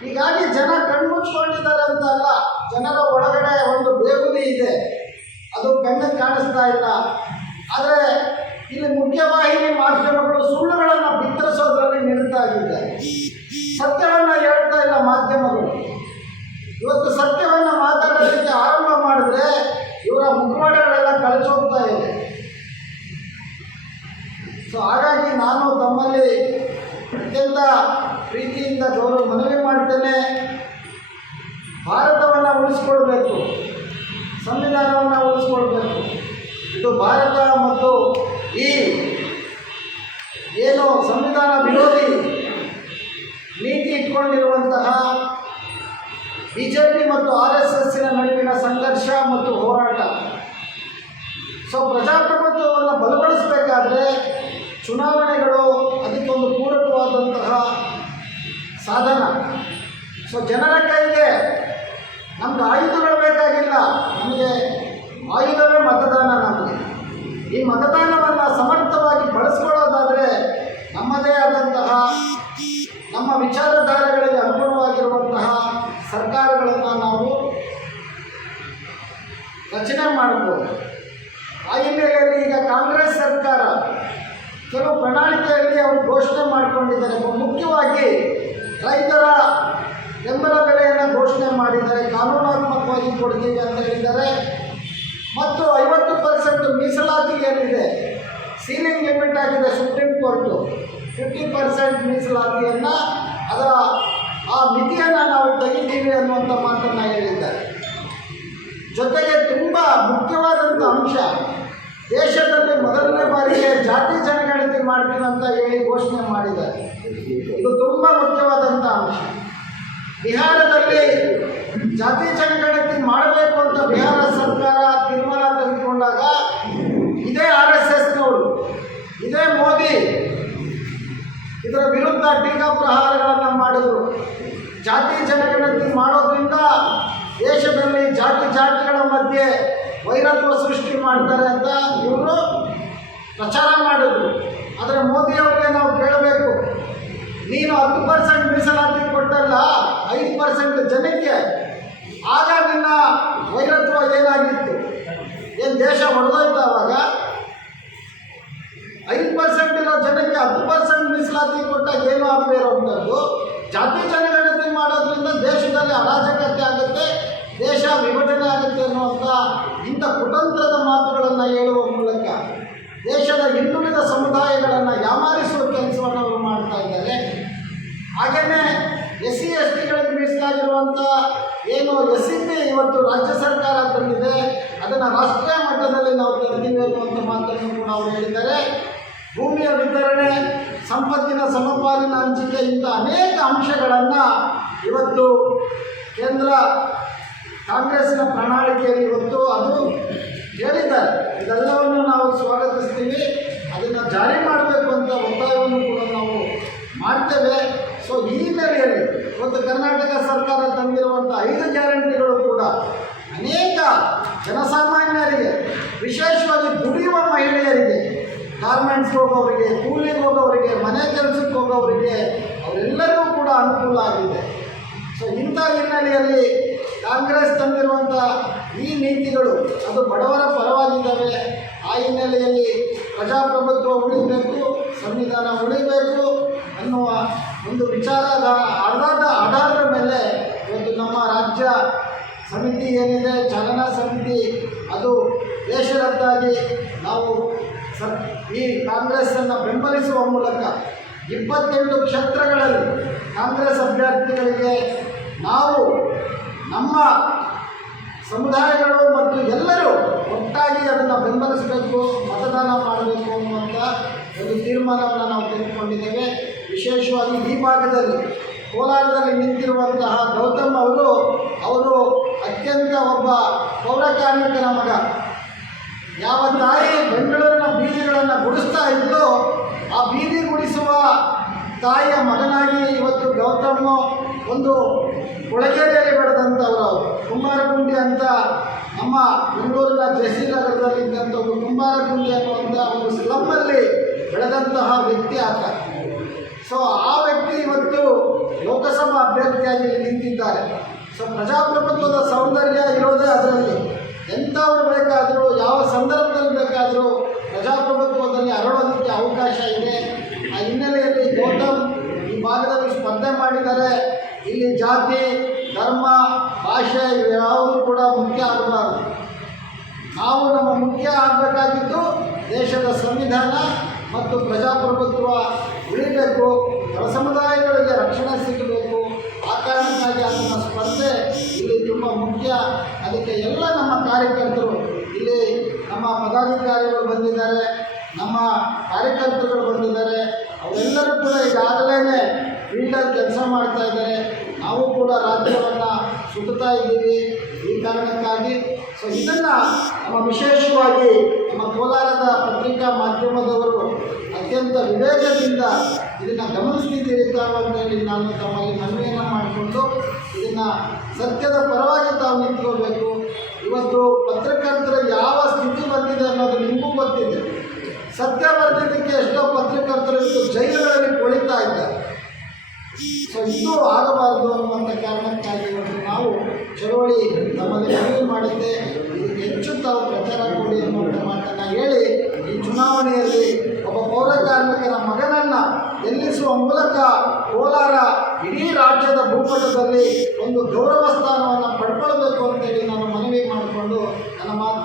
ಹೀಗಾಗಿ ಜನ ಕಣ್ಮುಚ್ಕೊಂಡಿದ್ದಾರೆ ಅಂತ ಅಲ್ಲ, ಜನರ ಒಳಗಡೆ ಒಂದು ಬೇಗುದಿ ಇದೆ. ಅದು ಕಣ್ಣಿಗೆ ಕಾಣಿಸ್ತಾ ಇಲ್ಲ. ಆದರೆ ಇಲ್ಲಿ ಮುಖ್ಯವಾಹಿನಿ ಮಾಧ್ಯಮಗಳು ಸುಳ್ಳುಗಳನ್ನು ಬಿತ್ತರಿಸೋದ್ರಲ್ಲಿ ನಿರತಾಗಿದ್ದಾರೆ ಸತ್ಯವನ್ನು ಹೇಳ್ತಾ ಇಲ್ಲ ಮಾಧ್ಯಮಗಳು. ಇವತ್ತು ಸತ್ಯವನ್ನು ಮಾತಾಡೋದಕ್ಕೆ ಆರಂಭ ಮಾಡಿದ್ರೆ ಇವರ ಮುಖವಾಡಗಳೆಲ್ಲ ಕಳಚೋಗ್ತಾ ಇದೆ. ಸೊ ಹಾಗಾಗಿ ನಾನು ತಮ್ಮಲ್ಲಿ ಅತ್ಯಂತ ಪ್ರೀತಿಯಿಂದ ಗೌರವ ಮನವಿ ಮಾಡ್ತೇನೆ ಭಾರತವನ್ನು ಉಳಿಸ್ಕೊಳ್ಬೇಕು. ಸಂವಿಧಾನವನ್ನು ಉಳಿಸ್ಕೊಳ್ಬೇಕು. ಇದು ಭಾರತ ಮತ್ತು ಈ ಏನು ಸಂವಿಧಾನ ವಿರೋಧಿ ನೀತಿ ಇಟ್ಕೊಂಡಿರುವಂತಹ ಬಿ ಜೆ ಪಿ ಮತ್ತು ಆರ್ ಎಸ್ ಎಸ್ಸಿನ ನಡುವಿನ ಸಂಘರ್ಷ ಮತ್ತು ಹೋರಾಟ. ಸೊ ಪ್ರಜಾಪ್ರಭುತ್ವವನ್ನು ಬಲಪಡಿಸಬೇಕಾದ್ರೆ ಚುನಾವಣೆಗಳು ಸಾಧನ. ಸೊ ಜನರ ಕೈಗೆ ನಮ್ಗೆ ಆಯುಧಗಳು ಬೇಕಾಗಿಲ್ಲ. ನಮಗೆ ಆಯುಧವೇ ಮತದಾನ ನಮಗೆ. ಈ ಮತದಾನವನ್ನು ಸಮರ್ಥವಾಗಿ ಬಳಸ್ಕೊಳ್ಳೋದಾದರೆ ನಮ್ಮದೇ ಆದಂತಹ ನಮ್ಮ ವಿಚಾರಧಾರೆಗಳಿಗೆ ಅನುಗುಣವಾಗಿರುವಂತಹ ಸರ್ಕಾರಗಳನ್ನು ನಾವು ರಚನೆ ಮಾಡ್ಬೋದು. ಆ ಹಿನ್ನೆಲೆಯಲ್ಲಿ ಈಗ ಕಾಂಗ್ರೆಸ್ ಸರ್ಕಾರ ಕೆಲವು ಪ್ರಣಾಳಿಕೆಯಲ್ಲಿ ಅವರು ಘೋಷಣೆ ಕೊಡ್ತೀವಿ ಅಂತ ಹೇಳಿದ್ದಾರೆ ಮತ್ತು ಐವತ್ತು ಪರ್ಸೆಂಟ್ ಮೀಸಲಾತಿ ಏನಿದೆ? ಸೀಲಿಂಗ್ ಲಿಮಿಟ್ ಆಗಿದೆ ಸುಪ್ರೀಂ ಕೋರ್ಟು ಫಿಫ್ಟಿ ಪರ್ಸೆಂಟ್ ಮೀಸಲಾತಿಯನ್ನು ಅದರ ಆ ಮಿತಿಯನ್ನು ನಾವು ತೆಗಿತೀವಿ ಅನ್ನುವಂಥ ಮಾತನ್ನು ಹೇಳಿದ್ದಾರೆ. ಜೊತೆಗೆ ತುಂಬ ಮುಖ್ಯವಾದಂಥ ಅಂಶ, ದೇಶದಲ್ಲಿ ಮೊದಲನೇ ಬಾರಿಗೆ ಜಾತಿ ಜನಗಣತಿ ಮಾಡ್ತೀನಿ ಅಂತ ಹೇಳಿ ಘೋಷಣೆ ಮಾಡಿದ್ದಾರೆ. ಇದು ತುಂಬ ಮುಖ್ಯವಾದಂಥ ಅಂಶ. ಬಿಹಾರದಲ್ಲಿ ಜಾತಿ ಜನಗಣತಿ ಮಾಡಬೇಕು ಅಂತ ಬಿಹಾರ ಸರ್ಕಾರ ತೀರ್ಮಾನ ತೆಗೆದುಕೊಂಡಾಗ ಇದೇ ಆರ್ ಎಸ್ ಎಸ್ನವರು ಇದೇ ಮೋದಿ ಇದರ ವಿರುದ್ಧ ಟೀಕಾ ಪ್ರಹಾರಗಳನ್ನು ಮಾಡಿದರು. ಜಾತಿ ಜನಗಣತಿ ಮಾಡೋದ್ರಿಂದ ದೇಶದಲ್ಲಿ ಜಾತಿ ಜಾತಿಗಳ ಮಧ್ಯೆ ವೈರತ್ವ ಸೃಷ್ಟಿ ಮಾಡ್ತಾರೆ ಅಂತ ಇವರು ಪ್ರಚಾರ ಮಾಡಿದ್ರು. ಆದರೆ ಮೋದಿಯವರಿಗೆ ನಾವು ಕೇಳಬೇಕು, ನೀನು ಹತ್ತು ಪರ್ಸೆಂಟ್ ಮೀಸಲಾತಿ ಕೊಟ್ಟಲ್ಲ, ಐದು ಪರ್ಸೆಂಟ್ ಜನಕ್ಕೆ ಆಗ ನಿನ್ನ ವೈರತ್ವ ಏನಾಗಿತ್ತು? ಏನು ದೇಶ ಹೊಡೆದೋಯ್ತು ಆವಾಗ ಐದು ಪರ್ಸೆಂಟ್ ಇರೋ ಜನಕ್ಕೆ ಹತ್ತು ಪರ್ಸೆಂಟ್ ಮೀಸಲಾತಿ ಕೊಟ್ಟಾಗ ಏನು ಆಗದೆ ಇರೋವಂಥದ್ದು ಜಾತಿ ಜನಗಣತಿ ಮಾಡೋದ್ರಿಂದ ದೇಶದಲ್ಲಿ ಅರಾಜಕತೆ ಆಗುತ್ತೆ, ದೇಶ ವಿಭಜನೆ ಆಗುತ್ತೆ ಅನ್ನುವಂಥ ಇಂಥ ಕುತಂತ್ರದ ಮಾತುಗಳನ್ನು ಹೇಳುವ ಮೂಲಕ ದೇಶದ ಹಿಂದುಳಿದ ಸಮುದಾಯಗಳನ್ನು ಯಾಮಾರಿಸುವ ಕೆಲಸವನ್ನು ಅವರು ಮಾಡ್ತಾ ಇದ್ದಾರೆ ಹಾಗೆಯೇ ಎಸ್ ಸಿ ಎಸ್ ಟಿಗಳಿಗೆ ಏನು ಎಸ್ ಇವತ್ತು ರಾಜ್ಯ ಸರ್ಕಾರ ತಂದಿದೆ, ಅದನ್ನು ರಾಷ್ಟ್ರೀಯ ಮಟ್ಟದಲ್ಲಿ ನಾವು ತೆರೆದಿಬೇಕು ಅಂತ ಮಾತನ್ನು ಕೂಡ ಅವರು ಹೇಳಿದ್ದಾರೆ. ಭೂಮಿಯ ವಿತರಣೆ, ಸಂಪತ್ತಿನ ಸಮಪಾಲಿನ ಹಂಚಿಕೆ ಇಂಥ ಅನೇಕ ಅಂಶಗಳನ್ನು ಇವತ್ತು ಕೇಂದ್ರ ಕಾಂಗ್ರೆಸ್ನ ಪ್ರಣಾಳಿಕೆಯಲ್ಲಿ ಇವತ್ತು ಅದು ಹೇಳಿದ್ದಾರೆ. ಇದೆಲ್ಲವನ್ನು ನಾವು ಸ್ವಾಗತಿಸ್ತೀವಿ. ಅದನ್ನು ಜಾರಿ ಮಾಡಬೇಕು ಅಂತ ಒತ್ತಾಯವನ್ನು ಕೂಡ ನಾವು ಮಾಡ್ತೇವೆ. ಸೊ ಈ ಹಿನ್ನೆಲೆಯಲ್ಲಿ ಇವತ್ತು ಕರ್ನಾಟಕ ಸರ್ಕಾರ ತಂದಿರುವಂಥ ಐದು ಗ್ಯಾರಂಟಿಗಳು ಕೂಡ ಅನೇಕ ಜನಸಾಮಾನ್ಯರಿಗೆ, ವಿಶೇಷವಾಗಿ ದುಡಿಯುವ ಮಹಿಳೆಯರಿಗೆ, ಗಾರ್ಮೆಂಟ್ಸ್ ಹೋಗೋರಿಗೆ ಕೂಲಿಗೆ ಹೋಗೋರಿಗೆ, ಮನೆ ಕೆಲಸಕ್ಕೆ ಹೋಗೋರಿಗೆ ಅವರೆಲ್ಲರಿಗೂ ಕೂಡ ಅನುಕೂಲ ಆಗಿದೆ. ಸೊ ಇಂಥ ಹಿನ್ನೆಲೆಯಲ್ಲಿ ಕಾಂಗ್ರೆಸ್ ತಂದಿರುವಂಥ ಈ ನೀತಿಗಳು, ಅದು ಬಡವರ ಪರವಾಗಿದ್ದಾವೆ ಆ ಹಿನ್ನೆಲೆಯಲ್ಲಿ ಪ್ರಜಾಪ್ರಭುತ್ವ ಉಳಿಬೇಕು, ಸಂವಿಧಾನ ಉಳಿಬೇಕು ಅನ್ನುವ ಒಂದು ವಿಚಾರದ ಆಧಾರದ ಆಧಾರದ ಮೇಲೆ ಇವತ್ತು ನಮ್ಮ ರಾಜ್ಯ ಏನಿದೆ ಚಾಲನಾ ಸಮಿತಿ, ಅದು ದೇಶದತ್ತಾಗಿ ನಾವು ಸ ಈ ಕಾಂಗ್ರೆಸ್ಸನ್ನು ಬೆಂಬಲಿಸುವ ಮೂಲಕ ಇಪ್ಪತ್ತೆಂಟು ಕ್ಷೇತ್ರಗಳಲ್ಲಿ ಕಾಂಗ್ರೆಸ್ ಅಭ್ಯರ್ಥಿಗಳಿಗೆ ನಾವು ನಮ್ಮ ಸಮುದಾಯಗಳು ಮತ್ತು ಎಲ್ಲರೂ ಒಟ್ಟಾಗಿ ಅದನ್ನು ಬೆಂಬಲಿಸಬೇಕು, ಮತದಾನ ಮಾಡಬೇಕು ಅನ್ನುವಂಥ ಒಂದು ತೀರ್ಮಾನವನ್ನು ನಾವು ತೆಗೆದುಕೊಂಡಿದ್ದೇವೆ. ವಿಶೇಷವಾಗಿ ಈ ಭಾಗದಲ್ಲಿ ಕೋಲಾರದಲ್ಲಿ ನಿಂತಿರುವಂತಹ ಗೌತಮ್ ಅವರು ಅತ್ಯಂತ ಒಬ್ಬ ಪೌರ ಕಾರ್ಮಿಕನ ಮಗ. ಯಾವ ತಾಯಿ ಬೆಂಗಳೂರಿನ ಬೀದಿಗಳನ್ನು ಗುಡಿಸ್ತಾ ಇದ್ದೋ ಆ ಬೀದಿ ಗುಡಿಸುವ ತಾಯಿಯ ಮಗನಾಗಿ ಇವತ್ತು ಗೌತಮ್ ಒಂದು ಕೊಳಗೇರಿಯಲ್ಲಿ ಬೆಳೆದಂಥವರು ಕುಂಬಾರಗುಂಡಿ ಅಂತ ನಮ್ಮ ಬೆಂಗಳೂರಿನ ಜಯಶ್ರೀನಗರದಲ್ಲಿ ಇದ್ದಂಥ ಒಂದು ಕುಂಬಾರಗುಂಡಿ ಅನ್ನುವಂಥ ಒಂದು ಸ್ಲಮ್ಮಲ್ಲಿ ಬೆಳೆದಂತಹ ವ್ಯಕ್ತಿ ಆತ. ಸೊ ಆ ವ್ಯಕ್ತಿ ಇವತ್ತು ಲೋಕಸಭಾ ಅಭ್ಯರ್ಥಿಯಾಗಿ ನಿಂತಿದ್ದಾರೆ. ಸೊ ಪ್ರಜಾಪ್ರಭುತ್ವದ ಸೌಂದರ್ಯ ಇರೋದೇ ಅದರಲ್ಲಿ. ಎಂಥವ್ರು ಬೇಕಾದರೂ, ಯಾವ ಸಂದರ್ಭದಲ್ಲಿ ಬೇಕಾದರೂ ಪ್ರಜಾಪ್ರಭುತ್ವದಲ್ಲಿ ಅರಳೋದಕ್ಕೆ ಅವಕಾಶ ಇದೆ. ಆ ಹಿನ್ನೆಲೆಯಲ್ಲಿ ಗೌತಮ್ ಈ ಭಾಗದಲ್ಲಿ ಸ್ಪರ್ಧೆ ಮಾಡಿದ್ದಾರೆ. ಇಲ್ಲಿ ಜಾತಿ, ಧರ್ಮ, ಭಾಷೆ ಯಾವ ಕೂಡ ಮುಖ್ಯ ಆಗಬಾರ್ದು. ನಾವು ನಮ್ಮ ಮುಖ್ಯ ಆಗಬೇಕಾಗಿದ್ದು ದೇಶದ ಸಂವಿಧಾನ ಮತ್ತು ಪ್ರಜಾಪ್ರಭುತ್ವ ಉಳಿಬೇಕು. ಸಮುದಾಯಗಳಿಗೆ ರಕ್ಷಣೆ ಸಿಗಬೇಕು. ಕಾರಣಕ್ಕಾಗಿ ಅದನ್ನ ಸ್ಪರ್ಧೆ ಇಲ್ಲಿ ತುಂಬ ಮುಖ್ಯ. ಅದಕ್ಕೆ ಎಲ್ಲ ನಮ್ಮ ಕಾರ್ಯಕರ್ತರು ಇಲ್ಲಿ ನಮ್ಮ ಪದಾಧಿಕಾರಿಗಳು ಬಂದಿದ್ದಾರೆ, ನಮ್ಮ ಕಾರ್ಯಕರ್ತರುಗಳು ಬಂದಿದ್ದಾರೆ. ಅವರೆಲ್ಲರೂ ಕೂಡ ಈಗಾಗಲೇ ಫೀಲ್ಡಲ್ಲಿ ಕೆಲಸ ಮಾಡ್ತಾ ಇದ್ದಾರೆ. ನಾವು ಕೂಡ ರಾಜ್ಯವನ್ನು ಸುತ್ತಾ ಇದ್ದೀವಿ. ಈ ಕಾರಣಕ್ಕಾಗಿ ಸೊ ಇದನ್ನು ನಮ್ಮ ವಿಶೇಷವಾಗಿ ನಮ್ಮ ಕೋಲಾರದ ಪತ್ರಿಕಾ ಮಾಧ್ಯಮದವರು ಅತ್ಯಂತ ವಿವೇಕದಿಂದ ಇದನ್ನು ಗಮನಿಸ್ತಿದ್ದೀರಿ ಅಂತ ಹೇಳಿ ನಾನು ತಮ್ಮಲ್ಲಿ ಮನವಿಯನ್ನು ಇದನ್ನು ಸತ್ಯದ ಪರವಾಗಿ ತಾವು ನಿಂತ್ಕೋಬೇಕು ಇವತ್ತು ಪತ್ರಕರ್ತರ ಯಾವ ಸ್ಥಿತಿ ಬಂದಿದೆ ಅನ್ನೋದು ನಿಮಗೂ ಗೊತ್ತಿದೆ. ಸತ್ಯ ಬರ್ತಿದ್ದಕ್ಕೆ ಎಷ್ಟೋ ಪತ್ರಕರ್ತರು ಜೈಲುಗಳಲ್ಲಿ ಕೊಳಿತಾ ಇದ್ದಾರೆ. ಸೊ ಇದು ಆಗಬಾರದು ಅನ್ನುವಂಥ ಕಾರಣಕ್ಕಾಗಿ ಇವತ್ತು ನಾವು ಚಳವಳಿ ನಮ್ಮಲ್ಲಿ ಮನವಿ ಮಾಡಿದ್ದೆ. ಹೆಚ್ಚು ತಾವು ಪ್ರಚಾರ ಕೊಡಿ ಅನ್ನುವಂಥ ಮಾತನ್ನು ಹೇಳಿ, ಈ ಚುನಾವಣೆಯಲ್ಲಿ ಒಬ್ಬ ಪೌರ ಕಾರ್ಮಿಕರ ಮಗನನ್ನು ಗೆಲ್ಲಿಸುವ ಮೂಲಕ ಕೋಲಾರ ಇಡೀ ರಾಜ್ಯದ ಭೂಪಟದಲ್ಲಿ ಒಂದು ಗೌರವ ಸ್ಥಾನವನ್ನು ಪಡ್ಕೊಳ್ಬೇಕು ಅಂತೇಳಿ ನಾನು ಮನವಿ ಮಾಡಿಕೊಂಡು ನನ್ನ ಮಾತು